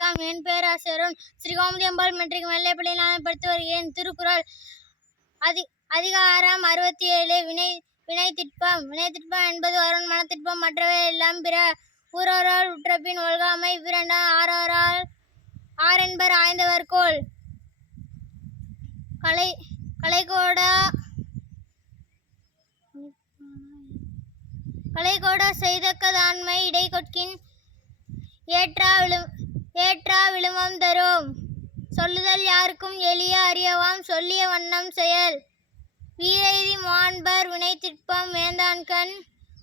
வணக்கம். என் பேர் ஆசிரியரும் ஸ்ரீ கோமதி அம்பாள் மெட்ரிக் வெள்ளைப்பள்ளி நான் படித்து வருகிறேன். திருக்குறள் அதி அதிகாரம் அறுபத்தி ஏழு வினை வினை திட்பம் வினை திட்பம் என்பது வருண் மனத்திட்பம். மற்றவை எல்லாம் பிற ஊரோரால் உற்றபின் ஒழுகாமை. இவ்விரண்டா ஆரோரால் ஆரென்பர் ஆய்ந்தவர் கோல். கலை கலைகோடா கலைகோடா செய்தக்கதான்மை இடைகொட்கின் ஏற்றா விழு ஏற்றா விழுமம் தரும். சொல்லுதல் யாருக்கும் எளிய அறியவாம். சொல்லிய வண்ணம் செயல். வீரைதி மாண்பர் வினை திட்பம் வேந்தான்கண்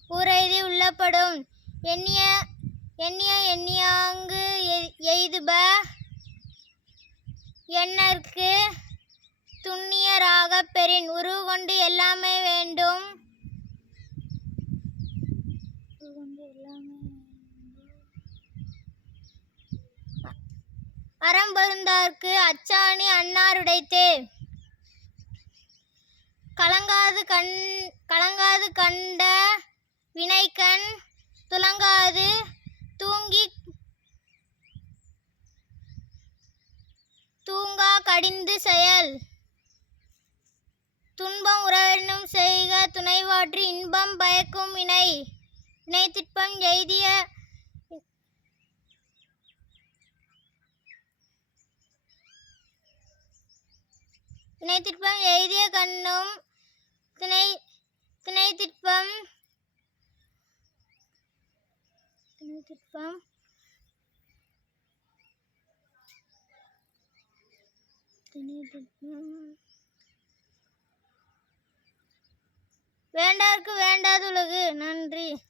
ஊரைதி உள்ளப்படும். எண்ணிய எண்ணிய எண்ணியாங்கு எ- எய்துப எண்ணற்கு துண்ணியராகப் பெறின். உருவு கொண்டு எல்லாமே வேண்டும். உருவு கொண்டு எல்லாமே அறம்பருந்தார்க்கு அச்சாணி அன்னாருடைத்தே. கலங்காது கண் கலங்காது கண்ட வினைக்கண் துலங்காது தூங்கி தூங்கா கடிந்து செயல். துன்பம் உறவெனும் செய்க துணைவாற்றி இன்பம் பயக்கும் வினை. வினை எய்தி எய்திய திணை கண்ணும் திணை திணை திட்பம் திணை திட்பம் திணை வேண்டாதுலகு நன்றி.